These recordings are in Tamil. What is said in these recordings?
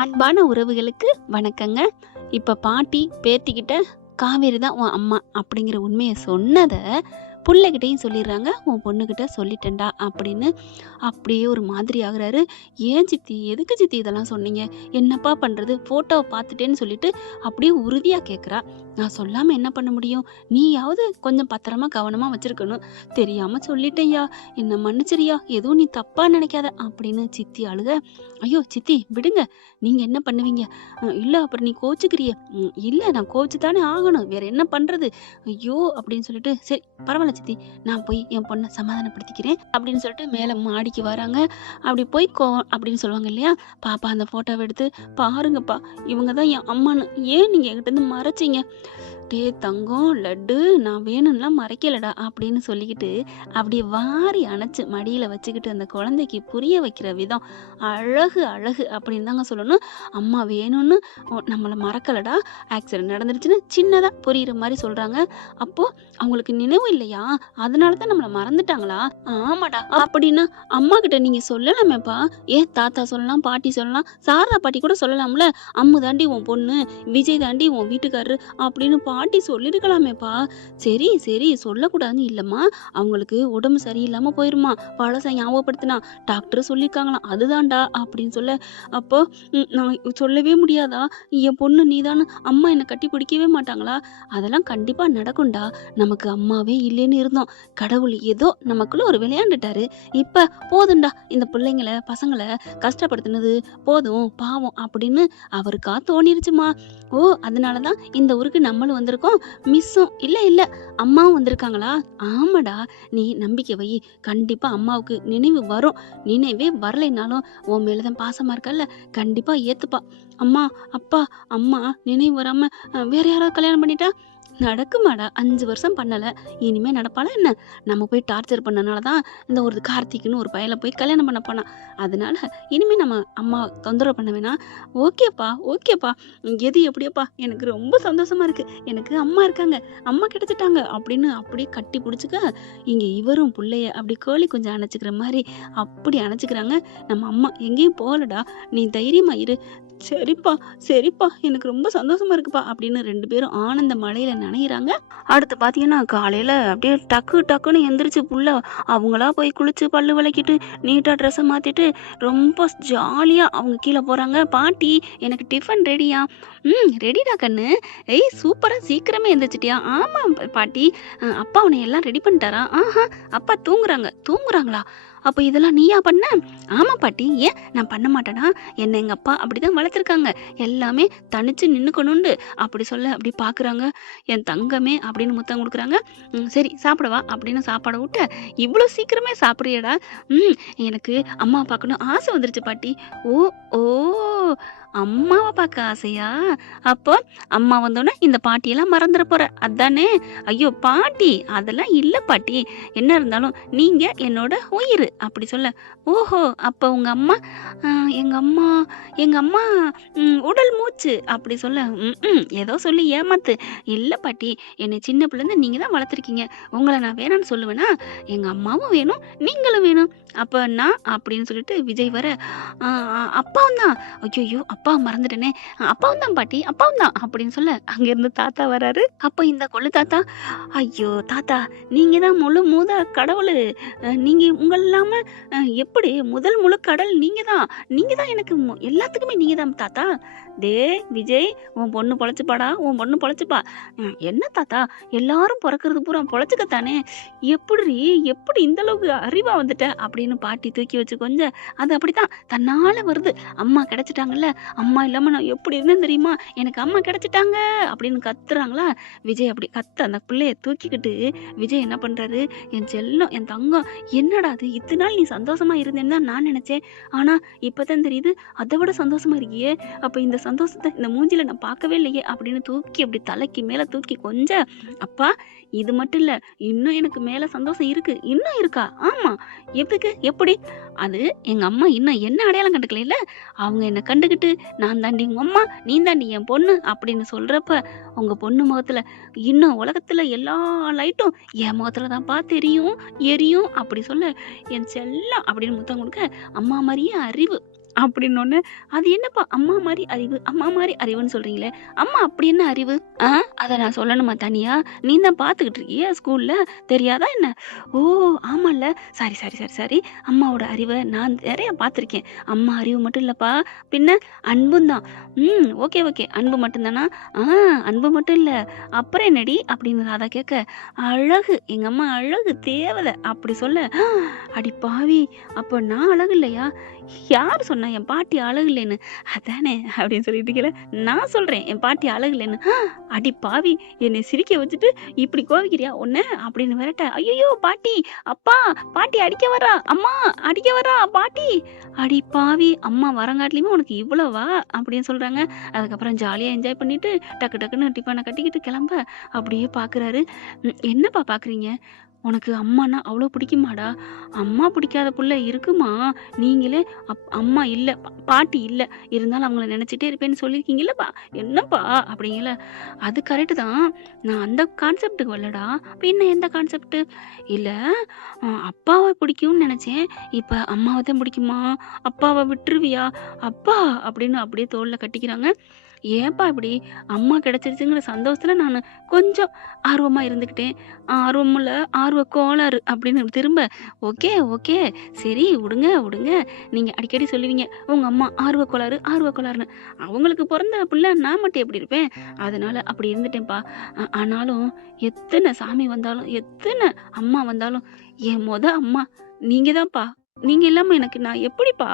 அன்பான உறவுகளுக்கு வணக்கங்க. இப்ப பாட்டி பேத்திக்கிட்ட காவேரி தான் உன் அம்மா அப்படிங்கிற உண்மையை சொன்னதை புள்ளைகிட்டையும் சொல்லிடுறாங்க. உன் பொண்ணுகிட்ட சொல்லிட்டேன்டா அப்படின்னு. அப்படியே ஒரு மாதிரி ஆகுறாரு. ஏன் சித்தி, எதுக்கு சித்தி இதெல்லாம் சொன்னீங்க? என்னப்பா பண்றது? போட்டோவை பார்த்துட்டேன்னு சொல்லிட்டு அப்படியே உறுதியா கேட்குறா. நான் சொல்லாம என்ன பண்ண முடியும்? நீயாவது கொஞ்சம் பத்திரமா கவனமா வச்சிருக்கணும். தெரியாம சொல்லிட்டேயா, என்ன மன்னிச்சிரியா, எதுவும் நீ தப்பா நினைக்காத அப்படின்னு சித்தி அழுக. ஐயோ சித்தி விடுங்க, நீங்க என்ன பண்ணுவீங்க? இல்ல அப்புறம் நீ கோச்சுக்கிறிய. இல்ல நான் கோச்சு தானே ஆகணும், வேற என்ன பண்றது? ஐயோ அப்படின்னு சொல்லிட்டு, சரி பரவாயில்ல சித்தி, நான் போய் என் பொண்ணை சமாதானப்படுத்திக்கிறேன் அப்படின்னு சொல்லிட்டு மேல மாடிக்கு வராங்க. அப்படி போய் அப்படின்னு சொல்லுவாங்க இல்லையா, பாப்பா அந்த போட்டோவை எடுத்து பாருங்கப்பா, இவங்க தான் என் அம்மான்னு ஏன் நீங்க என்கிட்ட இருந்து மறைச்சிங்க? டே தங்கம் லட்டு, நான் வேணும்லாம் மறைக்கலடா அப்படின்னு சொல்லிக்கிட்டு அப்படியே வாரி அணைச்சு மடியில வச்சுக்கிட்டு அந்த குழந்தைக்கு புரிய வைக்கிற விதம் அழகு அழகு அப்படின்னு தாங்க சொல்லணும். அம்மா வேணும்னு நம்மளை மறக்கலடா, ஆக்சிடென்ட் நடந்துருச்சுன்னு சின்னதா புரியுற மாதிரி சொல்றாங்க. அப்போ அவங்களுக்கு நினைவு இல்லையா, அதனால தான் நம்மளை மறந்துட்டாங்களா? ஆமாடா அப்படின்னா அம்மா கிட்ட நீங்க சொல்லலாமேப்பா. ஏன் தாத்தா சொல்லலாம், பாட்டி சொல்லலாம், சாரதா பாட்டி கூட சொல்லலாம்ல. அம்மு தாண்டி உன் பொண்ணு, விஜய் தாண்டி உன் வீட்டுக்காரரு அப்படின்னு பாட்டி சொல்லிருக்கலாமேப்பா. சரி சரி சொல்லக்கூடாதுன்னு இல்லம்மா, அவங்களுக்கு உடம்பு சரியில்லாம போயிருமா, பழச ஞாபகப்படுத்தினா டாக்டர் சொல்லியிருக்காங்களாம், அதுதான்டா அப்படின்னு சொல்ல. அப்போ நான் சொல்லவே முடியாதா? என் பொண்ணு நீதானு அம்மா என்னை கட்டி பிடிக்கவே மாட்டாங்களா? அதெல்லாம் கண்டிப்பா நடக்கும்டா. நமக்கு அம்மாவே இல்லைன்னு இருந்தோம், கடவுள் ஏதோ நமக்குள்ள ஒரு விளையாண்டுட்டாரு. இப்ப போதும்டா, இந்த பிள்ளைங்களை பசங்களை கஷ்டப்படுத்தினது போதும் பாவம் அப்படின்னு அவருக்கா தோணிருச்சுமா. ஓ அதனாலதான் இந்த ஊருக்கு நம்மளும் வந்திருக்கோம், மிஸ்ஸும் இல்ல இல்ல அம்மாவும் வந்திருக்காங்களா? ஆமாடா, நீ நம்பிக்கை வை, கண்டிப்பா அம்மாவுக்கு நினைவு வரும். நினைவே வரலைனாலும் உன் மேலதான் பாசமா இருக்கல்ல, கண்டிப்பா ஏத்துப்பா. அம்மா அப்பா, அம்மா நினைவு வராம வேற யாராவது கல்யாணம் பண்ணிட்டா நடக்குமாடா? 5 வருஷம் பண்ணல, இனிமே நடப்பாளா என்ன? நம்ம போய் டார்ச்சர் பண்ணனாலதான் இந்த ஒரு கார்த்திக்னு ஒரு பையனை போய் கல்யாணம் பண்ண போனான். அதனால இனிமே நம்ம அம்மா தொந்தரவு பண்ண வேணாம். ஓகேப்பா ஓகேப்பா, எது எப்படியோப்பா, எனக்கு ரொம்ப சந்தோஷமா இருக்கு, எனக்கு அம்மா இருக்காங்க, அம்மா கிடைச்சிட்டாங்க அப்படின்னு அப்படியே கட்டி பிடிச்சிக்க. இங்க இவரும் பிள்ளைய அப்படி கோழி கொஞ்சம் அணைச்சிக்கிற மாதிரி அப்படி அணைச்சிக்கிறாங்க. நம்ம அம்மா எங்கேயும் போகலடா, நீ தைரியமா இரு. சரிப்பா சரிப்பா, எனக்கு ரொம்ப சந்தோஷமா இருக்குப்பா அப்படின்னு 2 பேரும் ஆனந்த மழையில நனையிறாங்க. அடுத்து பாத்தீங்கன்னா காலையில அப்படியே டக்கு டக்குன்னு எந்திரிச்சு புள்ள அவங்களா போய் குளிச்சு பல்லு விளக்கிட்டு நீட்டா ட்ரெஸ்ஸை மாத்திட்டு ரொம்ப ஜாலியா அவங்க கீழே போறாங்க. பாட்டி எனக்கு டிஃபன் ரெடியா? ரெடிடா கண்ணு. ஏய் சூப்பரா சீக்கிரமே எந்திரிச்சிட்டியா? ஆமா பாட்டி. அப்பா உன்னை எல்லாம் ரெடி பண்ணிட்டாரா? ஆஹா, அப்பா தூங்குறாங்களா? அப்போ இதெல்லாம் நீயா பண்ண? ஆமா பாட்டி, ஏன் நான் பண்ண மாட்டேனா? என்ன எங்க அப்பா அப்படிதான் வளர்த்துருக்காங்க, எல்லாமே தனிச்சு நின்னுக்கணுண்டு அப்படி சொல்ல அப்படி பாக்குறாங்க. என் தங்கமே அப்படின்னு முத்தம் கொடுக்குறாங்க. சரி சாப்பிடவா அப்படின்னு சாப்பாடை விட்ட, இவ்வளோ சீக்கிரமே சாப்பிட்றியடா? எனக்கு அம்மா பார்க்கணும் ஆசை வந்துருச்சு பாட்டி. ஓ ஓ, அம்மாவை பார்க்க ஆசையா? அப்போ அம்மா வந்தோடனே இந்த பாட்டியெல்லாம் மறந்துட போற அதானே? ஐயோ பாட்டி, அதெல்லாம் இல்லை பாட்டி, என்ன இருந்தாலும் நீங்க என்னோட உயிர் அப்படி சொல்ல. ஓஹோ, அப்போ உங்க அம்மா எங்க அம்மா எங்க அம்மா உடல் மூச்சு அப்படி சொல்ல. ஏதோ சொல்லி ஏமாத்து. இல்லை பாட்டி, என்னை சின்ன பிள்ளைந்து நீங்க தான் வளர்த்துருக்கீங்க, உங்களை நான் வேணான்னு சொல்லுவேனா? எங்க அம்மாவும் வேணும், நீங்களும் வேணும். அப்போ நான் அப்படின்னு சொல்லிட்டு விஜய் வர, அப்பாவும் தான். ஐயோ அப்பா மறந்துட்டேனே, அப்பாவும் தான் பாட்டி, அப்பாவும் தான் அப்படின்னு சொல்ல அங்கிருந்து தாத்தா வராரு. அப்போ இந்த கொள்ளு தாத்தா, ஐயோ தாத்தா, நீங்க தான் முழு மூத கடவுள், நீங்க உங்கள் இல்லாம எப்படி முதல் முழு கடல் நீங்க தான் எனக்கு எல்லாத்துக்குமே நீங்க தான் தாத்தா. டே விஜய், உன் பொண்ணு பொழைச்சுப்பாடா, உன் பொண்ணு பொழைச்சுப்பா. என்ன தாத்தா, எல்லாரும் பிறக்கிறது பூரா பொழைச்சுக்கத்தானே, எப்படி இந்த அளவுக்கு அறிவா வந்துட்ட அப்படின்னு பாட்டி தூக்கி வச்சு கொஞ்சம். அது அப்படித்தான் தன்னால வருது. அம்மா கிடைச்சிட்டாங்கல்ல, அம்மா இல்லாம நான் எப்படி இருந்தேன்னு தெரியுமா, எனக்கு அம்மா கிடைச்சிட்டாங்க அப்படின்னு கத்துறாங்களா. விஜய் அப்படி கத்த அந்த பிள்ளைய தூக்கிக்கிட்டு விஜய் என்ன பண்றாரு, என் செல்லம் என் தங்கம், என்னடா அது இத்தனை நாள் நீ சந்தோஷமா இருந்தேன்னு தான் நான் நினைச்சேன், ஆனா இப்பதான் தெரியுது அதை விட சந்தோஷமா இருக்கியே. அப்ப இந்த சந்தோஷத்தை இந்த மூஞ்சில நான் பார்க்கவே இல்லையே அப்படின்னு தூக்கி அப்படி தலைக்கு மேல தூக்கி கொஞ்சம். அப்பா இது மட்டும் இல்ல, இன்னும் எனக்கு மேல சந்தோஷம் இருக்கு. இன்னும் இருக்கா? ஆமா. எதுக்கு எப்படி? அது எங்க அம்மா இன்னும் என்ன அடையாளம் கண்டுக்கல இல்ல, அவங்க என்ன கண்டுகிட்டு நான் தாண்டி உங்க அம்மா, நீ தாண்டி என் பொண்ணு அப்படின்னு சொல்றப்ப உங்க பொண்ணு முகத்துல இன்னும் உலகத்துல எல்லா லைட்டும் என் முகத்துல தான்ப்பா தெரியும், எரியும் அப்படி சொல்ல. என் செல்லம் அப்படின்னு முத்தம் கொடுக்க, அம்மா மாதிரியே அறிவு அப்படின்னோடனே, "அது என்னப்பா அம்மா மாரி அறிவு, அம்மா மாரி அறிவுன்னு சொல்றீங்களே! அம்மா அப்படி என்ன அறிவு? அத நான் சொல்லணுமா தனியா? நீ தான் பார்த்துக்கிட்டு இருக்கியே ஸ்கூல்ல, தெரியாதா என்ன?" "ஓ! ஆமால்ல. Sorry, sorry, sorry, sorry. அம்மாவோட அறிவ நான் நெறைய பார்த்துருக்கேன். அம்மா அறிவு மட்டும் இல்லப்பா, பின்ன அன்பும் தான்." Okay, okay. அன்பு மட்டும் தானா?" "ஆ அன்பு மட்டும் இல்ல. அப்புறம் என்னடி?" அப்படின்னு ராதா கேட்க, "அழகு. எங்க அம்மா அழகு தேவதை." அப்படி சொல்ல, "அடி பாவி! அப்ப நான் அழகு இல்லையா? யார் சொன்னா என் பாட்டி அழகு இல்லைன்னு?" "அதானே" அப்படின்னு சொல்லிட்டு இருக்கேல, "நான் சொல்றேன் என் பாட்டி அழகு இல்லைன்னு." "அடி பாவி! என்னை சிரிக்க வச்சுட்டு இப்படி கோவிக்கிறியா உன்ன?" அப்படின்னு மிரட்ட, "ஐயையோ! பாட்டி! அப்பா! பாட்டி அடிக்க வரா! அம்மா! அடிக்க வரா! பாட்டி!" "அடி பாவி! அம்மா வரங்காட்டிலுமே உனக்கு இவ்வளவா?" அப்படின்னு சொல்றாங்க. அதுக்கப்புறம் ஜாலியா என்ஜாய் பண்ணிட்டு, டக்கு டக்குன்னு டிஃபன கட்டிக்கிட்டு கிளம்ப, அப்படியே பார்க்குறாரு. "என்னப்பா பார்க்குறீங்க? உனக்கு அம்மான்னா அவ்வளோ பிடிக்குமாடா?" "அம்மா பிடிக்காத புள்ள இருக்குமா? நீங்களே அம்மா இல்ல, பாட்டி இல்ல. இருந்தாலும் அவங்கள நினைச்சிட்டே இருப்பேன்னு சொல்லியிருக்கீங்கல்லப்பா. என்னப்பா?" அப்படிங்கல. "அது கரெக்ட்டு தான். நான் அந்த கான்செப்ட்டுக்கு வரலடா. பின்ன எந்த கான்செப்ட்டு?" "இல்ல, அப்பாவ பிடிக்கும்னு நெனச்சேன். இப்ப அம்மாவ தான் பிடிக்குமா? அப்பாவ விட்டுருவியா?" "அப்பா!" அப்படின்னு அப்படியே தோள்ல கட்டிக்கிறாங்க. "ஏன்பா இப்படி? அம்மா கிடைச்சிருச்சுங்கிற சந்தோஷத்துல நானு கொஞ்சம் ஆர்வமா இருந்துக்கிட்டேன். ஆர்வம் இல்ல, ஆர்வ கோளாறு." அப்படின்னு திரும்ப, "ஓகே, ஓகே. சரி விடுங்க, விடுங்க. நீங்க அடிக்கடி சொல்லுவீங்க, உங்க அம்மா ஆர்வ கோளாறு, ஆர்வ கோளாறுன்னு. அவங்களுக்கு பொறந்த புள்ள நான் மட்டும் எப்படி இருப்பேன்? அதனால அப்படி இருந்துட்டேன்ப்பா. ஆனாலும் எத்தன சாமி வந்தாலும், எத்தன அம்மா வந்தாலும், என் அம்மா நீங்க தான்ப்பா. நீங்க இல்லாம எனக்கு நான் எப்படிப்பா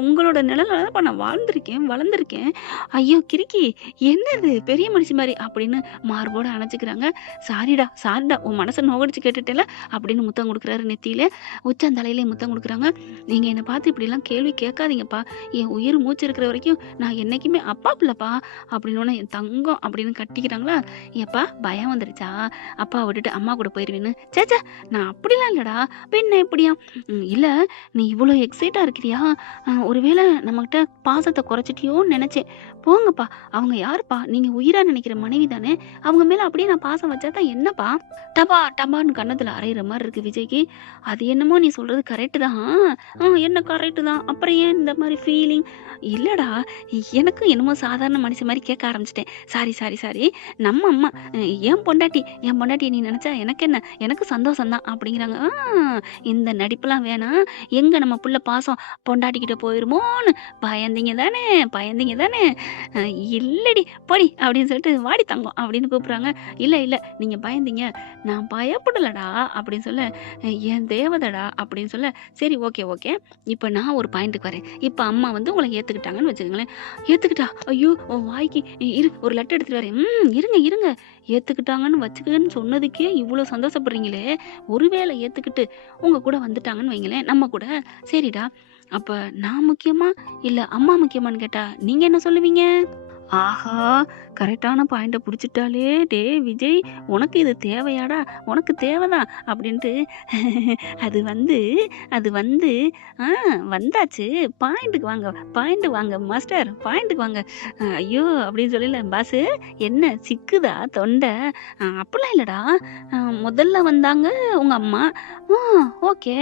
உங்களோட நிழல்ல தான்ப்பா நான் வாழ்ந்திருக்கேன், வளர்ந்துருக்கேன்." "ஐயோ! கிறுக்கி, என்னது பெரிய மனுஷி மாரி" அப்படின்னு மார்போட அணைச்சுக்கிறாங்க. "சாரிடா, சாரிடா. உன் மனச நோகடிச்சு கேட்டுட்டேன்ல." அப்படின்னு முத்தம் குடுக்குறாரு நெத்தியில. உச்சந்தலையிலயும் முத்தம் குடுக்குறாங்க. "நீங்க என்ன பார்த்து இப்படிலாம் கேள்வி கேட்காதீங்கப்பா. என் உயிர் மூச்சு இருக்கிற வரைக்கும் நான் என்னைக்குமே அப்பா பிள்ளப்பா." அப்படின்னோனே, "என் தங்கம்" அப்படின்னு கட்டிக்கிறாங்களா. "ஏப்பா பயம் வந்துருச்சா? அப்பாவ விட்டுட்டு அம்மா கூட போயிருவேன்னு?" "ச்சே! ச்சே! நான் அப்படிலாம் இல்லடா. பின்ன எப்படியாம்?" இல்ல, நீ இவ்வளோ எக்ஸைட்டா இருக்கிறியா? ஒருவேள நம்மகிட்ட பாசத்த குறைச்சிட்டியோன்னு நெனச்சேன்." "போங்கப்பா, அவங்க யாருப்பா? நீங்க உயிரா நெனைக்கிற மனைவி தானே! அவங்க மேல அப்படியே நான் பாசம் வச்சா தான் என்னப்பா?" டபா டபான்னு கன்னத்துல அறையிற மாரி இருக்கு விஜய்க்கு. "அது என்னமோ நீ சொல்றது கரெக்ட்டு தான். என்ன கரெக்ட்டு தான். அப்புறம் ஏன் இந்த மாரி ஃபீலிங்?" "இல்லடா, எனக்கும் என்னமோ சாதாரண மனுஷன் மாரி கேட்க ஆரம்பிச்சுட்டேன். Sorry, sorry, sorry. நம்ம அம்மா என் பொண்டாட்டிய நீ நெனச்சா எனக்கென்ன? எனக்கு சந்தோஷம் தான்." அப்படிங்கிறாங்க. இந்த நடிப்புலாம் வேணாம். எங்க நம்ம புள்ள பாசம் பொண்டாட்டிக்கிட்ட போயிருமோன்னு பயந்தீங்க தானே, பயந்தீங்க தானே. அ இல்லடி போடி அப்படின்னு சொல்லிட்டு, "வாடி தங்கம்" அப்படின்னு கூப்பிடுறாங்க. "இல்ல, இல்ல நீங்க பயந்தீங்க. நான் பயப்படலடா" அப்படின்னு சொல்ல, "என் தேவதடா" அப்படின்னு சொல்ல, "சரி ஓகே, ஓகே. இப்ப நான் ஒரு பாயிண்ட்டுக்கு வரேன். இப்ப அம்மா வந்து உங்கள ஏத்துக்கிட்டாங்கன்னு வச்சுக்கங்களேன்." "ஏத்துக்கிட்டா? ஐயோ! உன் வாய்க்கு இரு ஒரு லெட்டர் எடுத்துட்டு வரேன்." இருங்க, இருங்க. ஏத்துக்கிட்டாங்கன்னு வச்சுக்கன்னு சொன்னதுக்கே இவ்ளோ சந்தோஷப்படுறீங்களே, ஒருவேளை ஏத்துக்கிட்டு உங்க கூட வந்துட்டாங்கன்னு வைங்களேன், நம்ம கூட. சரிடா, அப்ப நான் முக்கியமா? இல்ல அம்மா முக்கியமான்னு கேட்டா, நீங்க என்ன சொல்லுவீங்க? ஆஹா! கரெக்ட்டான பாயிண்ட்ட புடிச்சுட்டாளே! டேய் விஜய்! உனக்கு இது தேவையாடா? உனக்கு தேவதான் அப்டின்ட்டு அது வந்து அது வந்து ஆ வந்தாச்சு. பாயிண்ட்டுக்கு வாங்க, பாயிண்ட் வாங்க மாஸ்டர், பாயிண்ட்டுக்கு வாங்க. ஐயோ! அப்டின்னு சொல்லல, பாஸு என்ன சிக்குதா தொண்ட? அப்டிலாம் இல்லடா. அ முதல்ல வந்தாங்க உங்க அம்மா. ஆ ஓகே.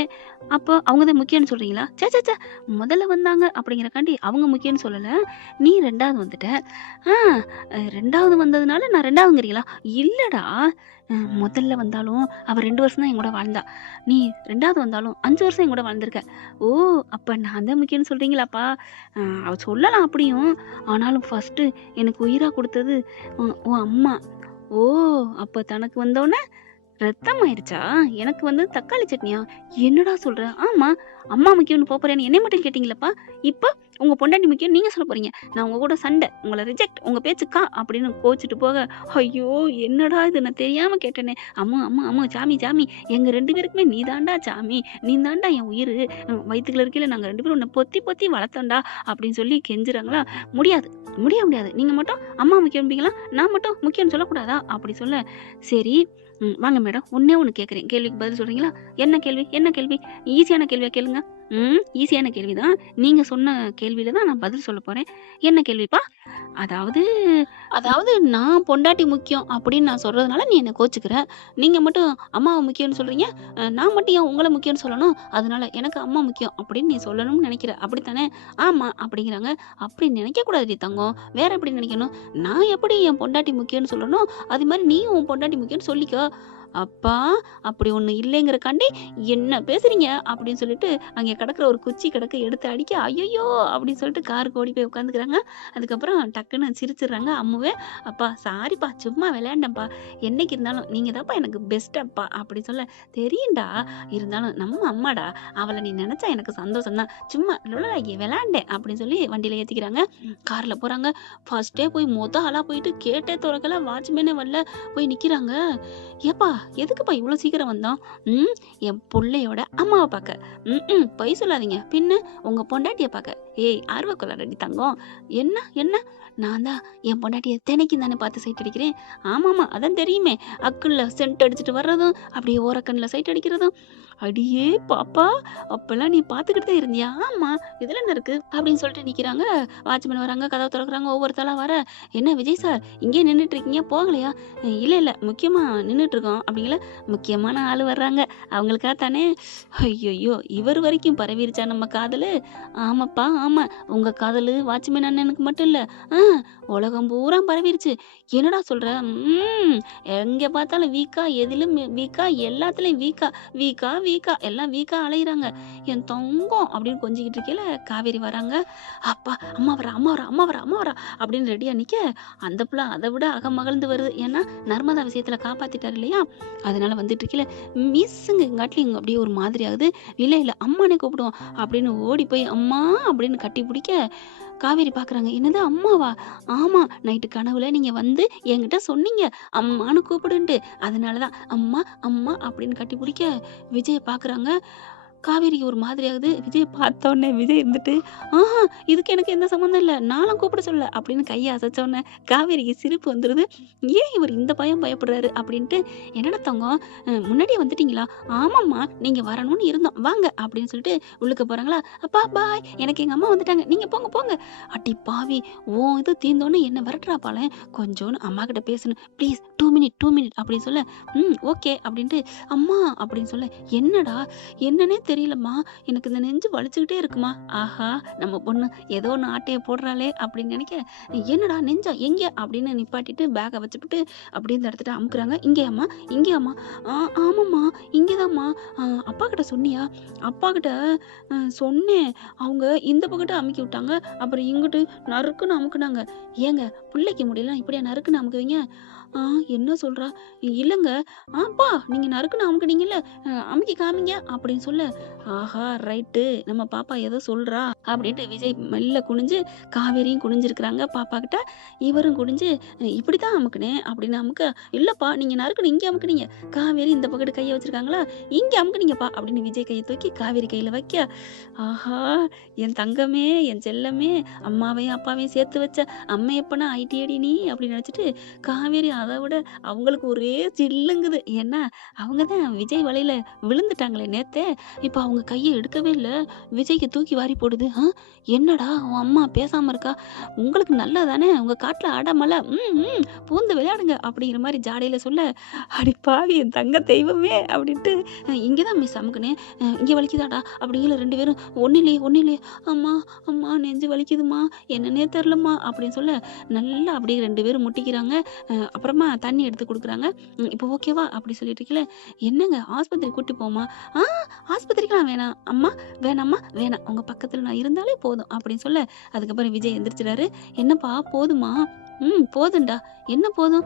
அப்போ அவங்க தான் முக்கியம்னு சொல்றீங்களா? ச்சே! ச்சே! ச்சே! முதல்ல வந்தாங்க அப்டிங்கிறக்காண்டி அவங்க முக்கியம்னு சொல்லல. நீ 2வது வந்துட்ட. ஆ 2வது வந்ததுனால நான் 2வதுங்கிறீங்களா? இல்லடா. முதல்ல வந்தாலும் அவ 2 வருஷம் தான் என் கூட வாழ்ந்தா. நீ 2வது வந்தாலும் 5 வருஷம் என் கூட வாழ்ந்திருக்க. ஓ! அப்ப நான் தான் முக்கியம்னு சொல்றீங்களாப்பா? அவ சொல்லலாம் அப்படியும். ஆனாலும் ஃபர்ஸ்ட்டு எனக்கு உயிரா குடுத்தது உன் அம்மா. ஓ! அப்ப தனக்கு வந்தோனே ரத்தம் ஆயிருச்சா? எனக்கு வந்து தக்காளி சட்னியா? என்னடா சொல்ற? ஆமா. அம்மா முக்கியம்னு போறேன்னு என்னைய மட்டும் கேட்டீங்களப்பா? இப்ப உங்க பொண்டாட்டி முக்கியம்னு நீங்க சொல்ல போறீங்க. நான் உங்க கூட சண்ட. உங்கள ரிஜெக்ட். உங்க பேச்சு அப்படின்னு கோவிச்சுட்டு போக, ஐயோ! என்னடா இது நான் தெரியாம கேட்டேனே. அம்மு, அம்மு, அம்மு சாமி, சாமி. எங்க 2 பேருக்குமே நீ தான்டா சாமி. நீ தான்டா என் உயிரு. வயித்துக்குள்ள இருக்கையில நாங்க 2 பேரும் உன்ன பொத்தி பொத்தி வளர்த்தோம்டா அப்படின்னு சொல்லி கெஞ்சுறாங்களா? முடியாது. முடியாது. நீங்க மட்டும் அம்மா முக்கியம்பீங்களா? நான் மட்டும் முக்கியம்னு சொல்லக்கூடாதா? அப்படி சொல்ல, சரி. வாங்க மேடம். ஒண்ணே ஒண்ணு கேட்கிறேன். கேள்விக்கு பதில் சொல்றீங்களா? என்ன கேள்வி? என்ன கேள்வி? ஈஸியான கேள்வியா கேளுங்க. ஈஸியான கேள்விதான். நீங்க சொன்ன கேள்வியில தான் நான் பதில் சொல்லப் போறேன். என்ன கேள்விப்பா? அதாவது அதாவது நான் பொண்டாட்டி முக்கியம் அப்படின்னு நான் சொல்றதுனால நீ என்ன கோச்சுக்கிற. நீங்க மட்டும் அம்மாவ முக்கியம்னு சொல்றீங்க. நான் மட்டும் ஏன் உங்கள முக்கியம்னு சொல்லணும்? அதனால எனக்கு அம்மா முக்கியம் அப்படின்னு நீ சொல்லணும்னு நினைக்கிற. அப்படித்தானே? ஆமா அப்படிங்கிறாங்க. அப்படி நினைக்க கூடாதுடி தங்கம். வேற எப்படி நினைக்கணும்? நான் எப்படி என் பொண்டாட்டி முக்கியம்னு சொல்லணும், அது மாரி நீயும் உன் பொண்டாட்டி முக்கியம்னு சொல்லிக்கோ. அப்பா! அப்படி ஒண்ணு இல்லைங்கிறக்காண்டி என்ன பேசுறீங்க? அப்படின்னு சொல்லிட்டு அங்கே கிடக்குற ஒரு குச்சி கிடக்கு எடுத்து அடிக்க, ஐயய்யோ! அப்படின்னு சொல்லிட்டு காருக்கு ஓடி போய் உட்காந்துக்கிறாங்க. அதுக்கப்புறம் டக்குன்னு சிரிச்சுடுறாங்க அம்முவே. அப்பா சாரிப்பா சும்மா விளையாண்டேன்ப்பா. என்னைக்கு இருந்தாலும் நீங்க தான்ப்பா எனக்கு பெஸ்ட் அப்பா அப்படி சொல்ல, தெரியும்டா இருந்தாலும் நம்ம அம்மாடா. அவள நீ நினைச்சா எனக்கு சந்தோஷம் தான். சும்மா விளையாண்டேன் அப்படின்னு சொல்லி வண்டியில ஏத்திக்கிறாங்க. கார்ல போறாங்க. ஃபர்ஸ்ட்டே போய் ஆளா போயிட்டு கேட்டே தொறக்கல. வாட்ச்மேனே வரல. போய் நிக்கிறாங்க. ஏப்பா எதுக்குப்பா இவ்வளோ சீக்கிரம் வந்தோம்? என் புள்ளையோட அம்மாவை பார்க்க. பொய் சொல்லாதீங்க. பின்ன உங்க பொண்டாட்டிய பார்க்க. ஏய் ஆர்வக்கொள்ளாதடி தங்கம். என்ன என்ன நான் தான் என் பொண்டாட்டிய தினைக்கும் தானே பார்த்து சைட் அடிக்கிறேன். ஆமாமா அதான் தெரியுமே. அக்குள்ள சென்ட் அடிச்சுட்டு வர்றதும் அப்படியே ஓரக்கண்ணில் சைட் அடிக்கிறதும். அடியே பாப்பா அப்பெல்லாம் நீ பார்த்துக்கிட்டு தான் இருந்தியா? ஆமா இதுல என்ன இருக்கு அப்படின்னு சொல்லிட்டு நிக்கிறாங்க. வாட்ச்மேன் வராங்க, கதவை திறக்கிறாங்க. ஒவ்வொருத்தலா வர, என்ன விஜய் சார் இங்கே நின்றுட்டு இருக்கீங்க போகலையா? இல்ல இல்ல முக்கியமா நின்றுட்டு இருக்கோம் அப்படிங்கள. முக்கியமான ஆள் வர்றாங்க அவங்களுக்கா தானே. ஐயோ இவர் வரைக்கும் பரவிருச்சா நம்ம காதலு? ஆமாப்பா ஆமா, உங்க காதலு வாட்ச்மேன் அண்ணனுக்கு மட்டும் இல்ல, உலகம் பூரா பரவிருச்சு. என்னடா சொல்ற? எங்க பார்த்தாலும் வீக்கா, எதிலும் வீக்கா, எல்லாத்துலயும் வீக்கா வீக்கா வீக்கா எல்லாம் வீக்கா அலையிறாங்க. என் தங்கம் அப்படின்னு கொஞ்சிக்கிட்டு இருக்கையில காவேரி வராங்க. அப்பா அம்மா வரா அம்மா வரா அம்மா வரா அம்மா வரா அப்படின்னு ரெடியா நிக்க, அந்த பிள்ளை அதை விட அகமகிழ்ந்து வருது. ஏன்னா நர்மதா விஷயத்துல காப்பாத்திட்டாரு இல்லையா? அதனால வந்துட்டு இருக்கல மிஸ்ஸுங்க காட்டிலிங்க அப்படியே ஒரு மாதிரி ஆகுது. இல்ல இல்ல அம்மானே கூப்பிடுவோம் அப்படின்னு ஓடி போய் அம்மா அப்படின்னு கட்டி பிடிக்க, காவேரி பாக்குறாங்க. என்னது அம்மாவா? ஆமா நைட்டு கனவுல நீங்க வந்து என்கிட்ட சொன்னீங்க அம்மான்னு கூப்பிடுன்ட்டு. அதனாலதான் அம்மா அம்மா அப்படின்னு கட்டி பிடிக்க விஜய பாக்குறாங்க. காவேரிக்கு ஒரு மாதிரி ஆகுது. விஜய் பார்த்த உடனே விஜய் இருந்துட்டு, ஆஹா இதுக்கு எனக்கு எந்த சம்மந்தம் இல்ல. நான்லாம் கூப்பிட சொல்லல அப்படின்னு கையை அசைச்ச உடனே காவேரிக்கு சிரிப்பு வந்துருது. ஏன் இவர் இந்த பயம் பயப்படுறாரு அப்படின்ட்டு, என்னடா தங்கம் முன்னாடியே வந்துட்டீங்களா? ஆமாம்மா நீங்க வரணும்னு இருந்தோம் வாங்க அப்படின்னு சொல்லிட்டு உள்ளுக்க போறாங்களா? அப்பா பாய் எனக்கு எங்க அம்மா வந்துட்டாங்க நீங்க போங்க போங்க. அட்டி பாவி ஓ இது தீர்ந்தோன்னு என்ன விரட்டுறாப்பால. கொஞ்சோன்னு அம்மா கிட்ட பேசணும் ப்ளீஸ் 2 மினிட் அப்படின்னு சொல்ல, ஓகே அப்படின்ட்டு அம்மா அப்படின்னு சொல்ல, என்னடா என்னன்னே தெரியலம்மா எனக்கு இந்த நெஞ்சு வலிச்சுக்கிட்டே இருக்குமா. ஆஹா நம்ம பொண்ணு ஏதோ ஒன்று ஆட்டையை போடுறாளே அப்படின்னு நினைக்க, என்னடா நெஞ்சா எங்க அப்படின்னு நிப்பாட்டிட்டு பேக்கை வச்சுக்கிட்டு அப்படி இந்த இடத்துல அமுக்குறாங்க. இங்கேயாம்மா இங்கேயாம்மா? ஆமாம்மா இங்கேதாம்மா. அப்பா கிட்ட சொன்னியா? அப்பா கிட்ட சொன்னேன். அவங்க இந்த பக்கத்து அமுக்கி விட்டாங்க, அப்புறம் இங்கிட்டு நறுக்குன்னு அமுக்குனாங்க. ஏங்க பிள்ளைக்கு முடியல இப்படியா நறுக்குன்னு அமுக்குவீங்க? என்ன சொல்றா? இல்லைங்க. அப்பா நீங்க நறுக்குன்னு அமுக்குனீங்கல்ல, அமுக்கி காமிங்க அப்படின்னு சொல்ல, ஆஹா ரைட்டு நம்ம பாப்பா ஏதோ சொல்றா அப்படின்ட்டு விஜய் மெல்ல குனிஞ்சு, காவேரியும் குனிஞ்சிருக்கிறாங்க பாப்பா கிட்ட. இவரும் குனிஞ்சு இப்படித்தான் அமுக்குனேன் அப்படின்னு அமுக்க, இல்லப்பா நீங்க நறுக்குன்னு இங்கே அமுக்குனீங்க. காவேரி இந்த பக்கத்து கையை வச்சிருக்காங்களா, இங்கே அமுக்குனீங்கப்பா அப்படின்னு விஜய் கையை தூக்கி காவேரி கையில வைக்க, ஆஹா என் தங்கமே என் செல்லமே அம்மாவையும் அப்பாவையும் சேர்த்து வச்ச அம்மை எப்பனா ஐடியடி நீ அப்படின்னு நினைச்சிட்டு காவேரி அதை விட அவங்களுக்கு ஒரே சில்லுங்குது. ஏன்னா அவங்க தான் விஜய் வலையில விழுந்துட்டாங்களே நேத்தே. இப்போ அவங்க கையை எடுக்கவே இல்லை, விஜய்க்கு தூக்கி வாரி போடுது. என்னடா உன் அம்மா பேசாம இருக்கா? உங்களுக்கு நல்லதானே உங்க காட்டுல ஆடாமல பூந்து விளையாடுங்க அப்படிங்கிற மாதிரி ஜாடையில சொல்ல, அடி பாவி என் தங்க தெய்வமே அப்படின்ட்டு, இங்கேதான் மிஸ் அமுக்குனே இங்கே வலிக்குதாடா அப்படிங்கிற ரெண்டு பேரும் ஒன்னும் இல்லையே அம்மா அம்மா நெஞ்சு வலிக்குதுமா என்னன்னே தெரிலம்மா அப்படின்னு சொல்ல, நல்லா அப்படியே ரெண்டு பேரும் முட்டிக்கிறாங்க. அப்புறமா தண்ணி எடுத்து கொடுக்குறாங்க. இப்போ ஓகேவா அப்படி சொல்லிட்டு இருக்கல, என்னங்க ஆஸ்பத்திரி கூட்டி போமா? ஆஸ்பத்திரிக்கெல்லாம் வேணாம் அம்மா, வேணாம்மா வேணாம் உங்க பக்கத்துல நான் இருந்தாலே போதும் அப்படின்னு சொல்ல, அதுக்கப்புறம் விஜய் எந்திரிச்சிடாரு. என்னப்பா போதுமா? போதும்டா. என்ன போதும்?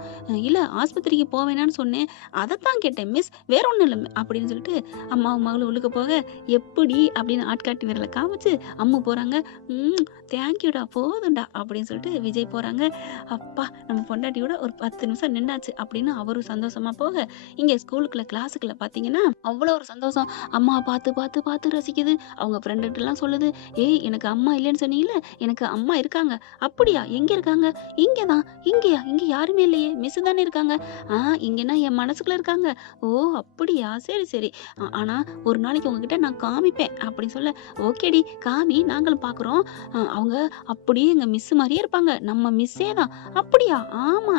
இல்ல ஆஸ்பத்திரிக்கு போவேணான்னு சொன்னேன், அதைத்தான் கேட்டேன் மிஸ், வேற ஒன்றும் இல்லை அப்படின்னு சொல்லிட்டு அம்மாவும் மகளும் உள்ளுக்க போக, எப்படி அப்படின்னு ஆட்காட்டி விரலை காமிச்சு அம்மு போறாங்க. தேங்க்யூடா போதும்டா அப்படின்னு சொல்லிட்டு விஜய் போறாங்க. அப்பா நம்ம பொண்டாட்டியோட ஒரு 10 நிமிஷம் நின்னாச்சு அப்படின்னு அவரும் சந்தோஷமா போக, இங்க ஸ்கூலுக்குள்ள கிளாஸுக்குள்ள பாத்தீங்கன்னா அவ்வளோ ஒரு சந்தோஷம். அம்மா பார்த்து பார்த்து பார்த்து ரசிக்குது. அவங்க ஃப்ரெண்டுகிட்டலாம் சொல்லுது, ஏய் எனக்கு அம்மா இல்லைன்னு சொன்னீங்கல்ல, எனக்கு அம்மா இருக்காங்க. அப்படியா எங்க இருக்காங்க? இங்க இங்கதான் இங்கயா? இங்க யாருமே இல்லையே, மிஸ் தானே இருக்காங்க. இங்கன்னா என் மனசுக்குள்ள இருக்காங்க. ஓ அப்படியா, சரி சரி. ஆனா ஒரு நாளைக்கு உங்ககிட்ட நான் காமிப்பேன் அப்படின்னு சொல்ல, ஓகேடி காமி, நாங்களும் பாக்குறோம். அவங்க அப்படியே எங்க மிஸ் மாதிரியே இருப்பாங்க, நம்ம மிஸ்ஸே தான். அப்படியா? ஆமா.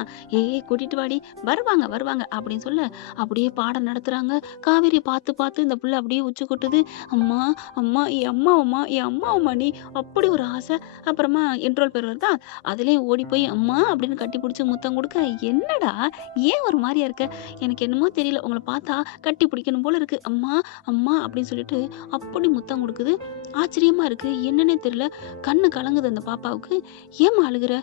கூட்டிட்டு வாடி, வருவாங்க வருவாங்க அப்படின்னு சொல்ல அப்படியே பாடம் நடத்துறாங்க. காவேரி பார்த்து பார்த்து இந்த புள்ள அப்படியே உச்சி கொட்டுது. அம்மா அம்மா என் அம்மாவம்மா, என் அம்மாவம்மா நீ, அப்படி ஒரு ஆசை. அப்புறமா என்ரோல் பேர் வருதா, அதுலயும் ஓடி போய் அம்மா அப்படின்னு கட்டி பிடிச்சி முத்தம் கொடுக்க, என்னடா ஏன் ஒரு மாதிரியா இருக்க? எனக்கு என்னமோ தெரியல, உங்களை பார்த்தா கட்டி பிடிக்கணும் போல இருக்கு. அம்மா அம்மா அப்படின்னு சொல்லிட்டு அப்படி முத்தம் கொடுக்குது. ஆச்சரியமா இருக்கு, என்னன்னே தெரியல. கண்ணு கலங்குது அந்த பாப்பாவுக்கு. ஏம்மா அழுகுற?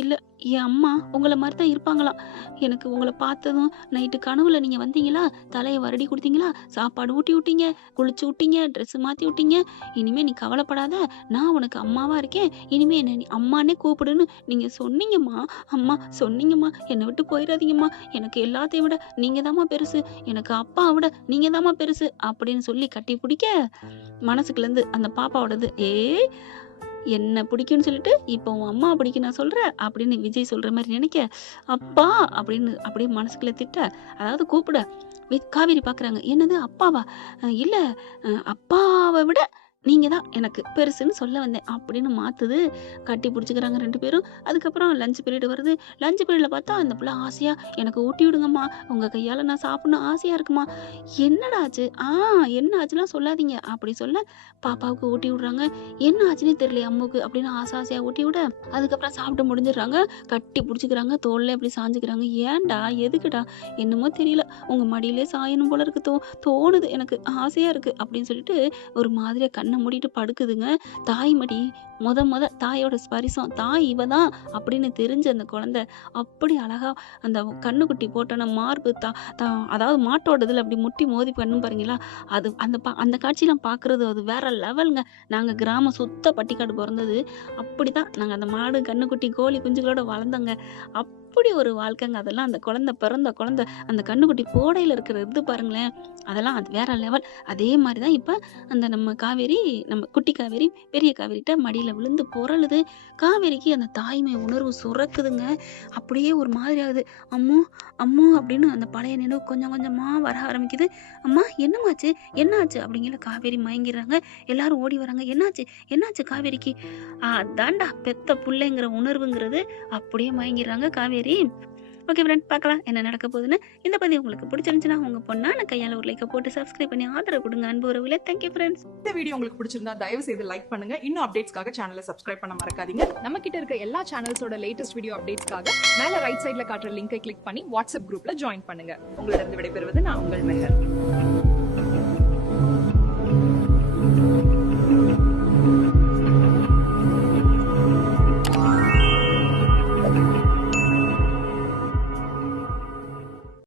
இல்ல, என் அம்மா உங்கள மாதிரி தான் இருப்பாங்களாம். எனக்கு உங்களை பார்த்ததும் நைட்டு கனவுல நீங்க வந்தீங்களா, தலையை வருடி கொடுத்தீங்களா, சாப்பாடு ஊட்டி விட்டீங்க, குளிச்சு விட்டீங்க, ட்ரெஸ் மாத்தி விட்டீங்க. இனிமே நீ கவலைப்படாத, நான் உனக்கு அம்மாவா இருக்கேன். இனிமே என்ன நீ அம்மானே கூப்பிடுன்னு நீங்க சொன்னீங்கம்மா. அம்மா சொன்னீங்கம்மா, என்னை விட்டு போயிடாதீங்கம்மா. எனக்கு எல்லாத்தையும் விட நீங்க தாம்மா பெருசு. எனக்கு அப்பா விட நீங்க தாம்மா பெருசு அப்படின்னு சொல்லி கட்டி பிடிக்க, மனசுக்குள்ள இருந்து அந்த பாப்பாவோடது என்ன பிடிக்கும்னு சொல்லிட்டு இப்போ உன் அம்மா பிடிக்கும் நான் சொல்ற அப்படின்னு விஜய் சொல்ற மாதிரி நினைக்க, அப்பா அப்படின்னு அப்படியே மனசுக்குள்ள திட்ட, அதாவது கூப்பிட காவேரி பாக்குறாங்க. என்னது அப்பாவா? இல்ல, அப்பாவை விட நீங்க தான் எனக்கு பெருசுன்னு சொல்ல வந்தேன் அப்படின்னு மாத்துது. கட்டி பிடிச்சிக்கிறாங்க 2 பேரும். அதுக்கப்புறம் லஞ்ச் பீரியட் வருது. லஞ்ச் பீரியட்ல பார்த்தா அந்த பிள்ளை ஆசையா, எனக்கு ஊட்டி விடுங்கம்மா, உங்க கையால நான் சாப்பிடணும் ஆசையா இருக்குமா. என்னடா ஆச்சு? என்ன ஆச்சுலாம் சொல்லாதீங்க அப்படி சொல்ல, பாப்பாவுக்கு ஊட்டி விடுறாங்க. என்ன ஆச்சுன்னே தெரியல அம்முக்கு அப்படின்னு ஆசையா ஊட்டி விட, அதுக்கப்புறம் சாப்பிட்டு முடிஞ்சிடுறாங்க. கட்டி பிடிச்சிக்கிறாங்க, தோல்ல இப்படி சாஞ்சுக்கிறாங்க. ஏன்டா எதுக்குடா? என்னமோ தெரியல, உங்க மடியிலே சாயணும் போல இருக்கு, தோணுது எனக்கு, ஆசையா இருக்கு அப்படின்னு சொல்லிட்டு ஒரு மாதிரியா கண்ணை மூடிட்டு படுக்குதுங்க. தாய் மடி முத தாயோட ஸ்பரிசம், தாய் இவதான் அப்படின்னு தெரிஞ்ச அந்த குழந்தை அப்படி அழகா அந்த கண்ணுக்குட்டி போட்டோன்னா மார்பு அதாவது மாட்டோடதுல அப்படி முட்டி மோதி பண்ணும் பாருங்களா, அது அந்த காட்சியெல்லாம் பார்க்கறது அது வேற லெவலுங்க. நாங்க கிராமம் சுத்த பட்டிக்காடு பிறந்தது. அப்படிதான் நாங்க அந்த மாடு கண்ணுக்குட்டி கோழி குஞ்சுகளோட வளர்ந்தோங்க. அப்படி ஒரு வாழ்க்கைங்க அதெல்லாம். அந்த பிறந்த குழந்தை அந்த கண்ணுக்குட்டி போடையில இருக்கிற இது பாருங்களேன், அதெல்லாம் அது வேற லெவல். அதே மாதிரிதான் இப்ப அந்த நம்ம காவேரி, நம்ம குட்டி காவேரி பெரிய காவேரிட்ட மடியில விழுந்து பொறழுது. காவேரிக்கு அந்த தாய்மை உணர்வு சுரக்குதுங்க. அப்படியே ஒரு மாதிரி ஆகுது. அம்மோ அம்மோ அப்படின்னு அந்த பழைய நினைவு கொஞ்சம் கொஞ்சமா வர ஆரம்பிக்குது. அம்மா என்னமாச்சு என்னாச்சு அப்படிங்கிற காவேரி மயங்கிடுறாங்க. எல்லாரும் ஓடி வராங்க. என்னாச்சு காவேரிக்கு? அதான்டா பெத்த புள்ளைங்கிற உணர்வுங்கிறது. அப்படியே மயங்கிடுறாங்க காவேரி. ஓகே ஃப்ரெண்ட், பார்க்கலாம் என்ன நடக்க போகுதுன்னு. இந்த பதிவு உங்களுக்கு பிடிச்சிருந்துச்சுன்னா உங்க பொண்ணான கையால ஒரு லைக்கை போட்டு சப்ஸ்கிரைப் பண்ணி ஆதரவு கொடுங்க அன்பு உறவுகளே. Thank you friends. இந்த வீடியோ உங்களுக்கு பிடிச்சிருந்தா தயவு செய்து லைக் பண்ணுங்க. இன்னும் அப்டேட்ஸ்க்காக சேனலை சப்ஸ்கிரைப் பண்ண மறக்காதீங்க. நம்ம கிட்ட இருக்க எல்லா சேனல்ஸோட லேட்டஸ்ட் வீடியோ அப்டேட்ஸ்க்காக மேல ரைட் சைடுல காட்டுற லிங்கை கிளிக் பண்ணி வாட்ஸ்அப் குரூப்ல ஜாயின் பண்ணுங்க. உங்களிடம் விடைபெறுவது நான் உங்கள் மெஹர்.